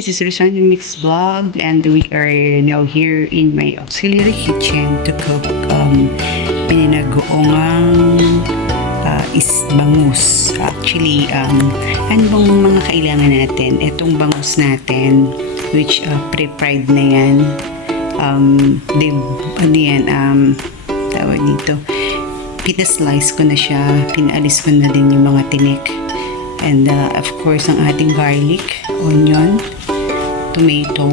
this is Rosana Mix Vlog and we are now here in my auxiliary kitchen to cook pininagoongang bangus. Actually, ano bang mga kailangan natin? Itong bangus natin, which pre-fried na yan. Tawag dito. Pina-slice ko na siya. Pinaalis ko na din yung mga tinik. And of course, ang ating garlic, onion, tomato,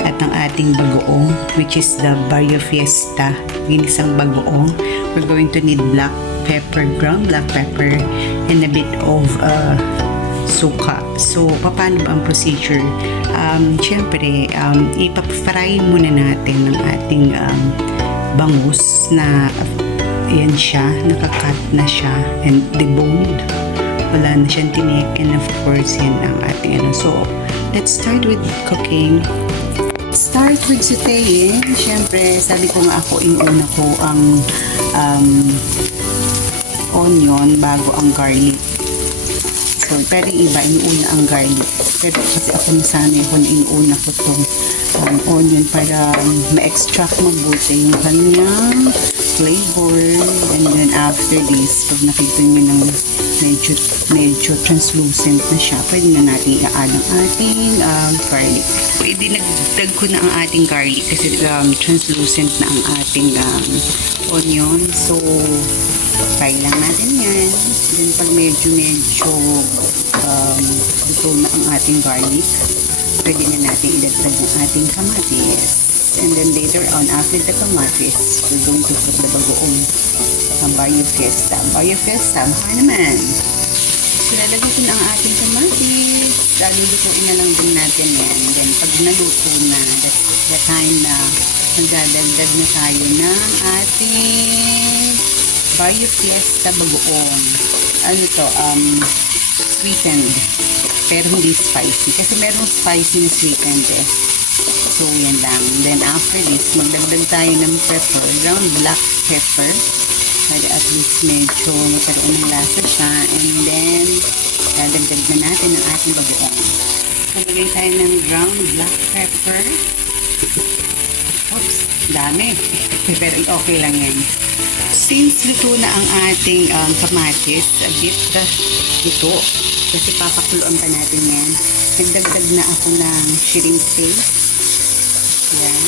at ang ating bagoong, which is the Barrio Fiesta, ginisang bagoong. We're going to need black pepper, ground black pepper, and a bit of suka. So, paano ba ang procedure? Siyempre, ipapafry muna natin ang ating bangus na yan siya, nakakat na siya, and deboned. Wala na siyang tinik, and of course, yan ang ating ano. So, let's start with cooking. Start with sauteing. Siyempre, sabi ko nga ako, inuna ko ang onion bago ang garlic. So, pero yung iba, inuna ang garlic. Pero kasi ako nasanay ko na inuna ko itong onion para ma-extract mabuti yung kanyang flavor. And then after this, pag nakita nyo ng medyo translucent na siya, pwede na natin i-add ang ating garlic. Pwede nagdag ko na ang ating garlic kasi translucent na ang ating onion. So, fry lang natin yan. Then pag medyo luto na ang ating garlic, pwede na natin idagdag ang ating kamatis. And then later on, after the kamatis, we're going to put the bagoong Barrio Fiesta. Barrio Fiesta, mahal naman. So, lalagay ko na ang ating kamatis. Lulutuin na lang din natin yan. Then, pag naluto na, that's the time na magdadagdag na tayo ng ating Barrio Fiesta bagoong. Ano to? Sweetened. Pero hindi spicy. Kasi merong spicy na sweetened eh. So, yan lang. Then, after this, magdagdag tayo ng pepper. Ground black pepper. Para at least medyo magkaroon ng lasa siya. And then, dadagdag na natin ang ating bagoong. Nagagay tayo ng ground black pepper. Oops, dami. Pero okay lang yan. Since luto na ang ating kamatis, a bit luto. Kasi papakuluan pa natin yan. Nagdagdag na ako ng shrimp paste. Yan.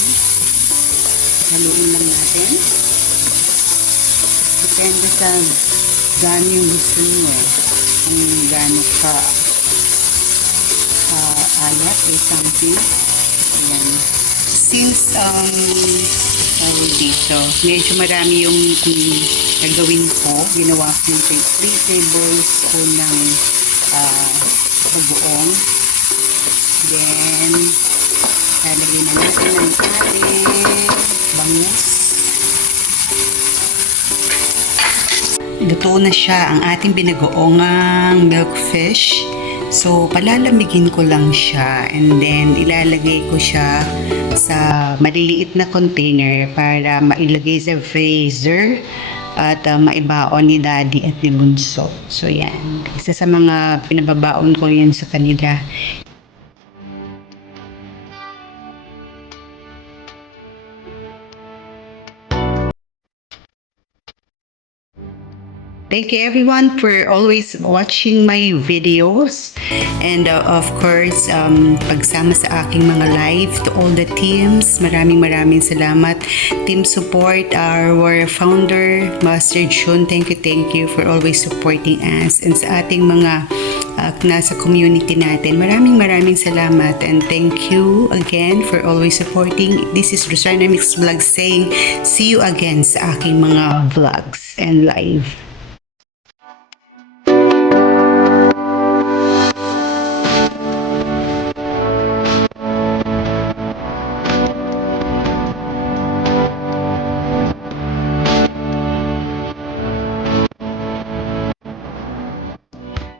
Haluin lang natin. Depende sa gaano yung gusto nyo eh. Kung gaano ka alat or something. Ayan. Since dito, medyo marami yung gagawin ko. Ginawa ko yung 3 tablespoon ng bagoong. Then, lalagyan na natin ang ating bangus. Luto na siya ang ating binagoongang milk fish. So, palalamigin ko lang siya and then ilalagay ko siya sa maliliit na container para mailagay sa freezer at maibaon ni Daddy at ni Bunso. So, yan. Isa sa mga pinababaon ko yan sa kanila. Thank you everyone for always watching my videos and of course pagsama sa aking mga live to all the teams. Maraming salamat. Team support, our founder Master June, thank you for always supporting us, and sa ating mga nasa community natin. Maraming salamat and thank you again for always supporting. This is Rosana Mix Vlog saying see you again sa aking mga vlogs and live.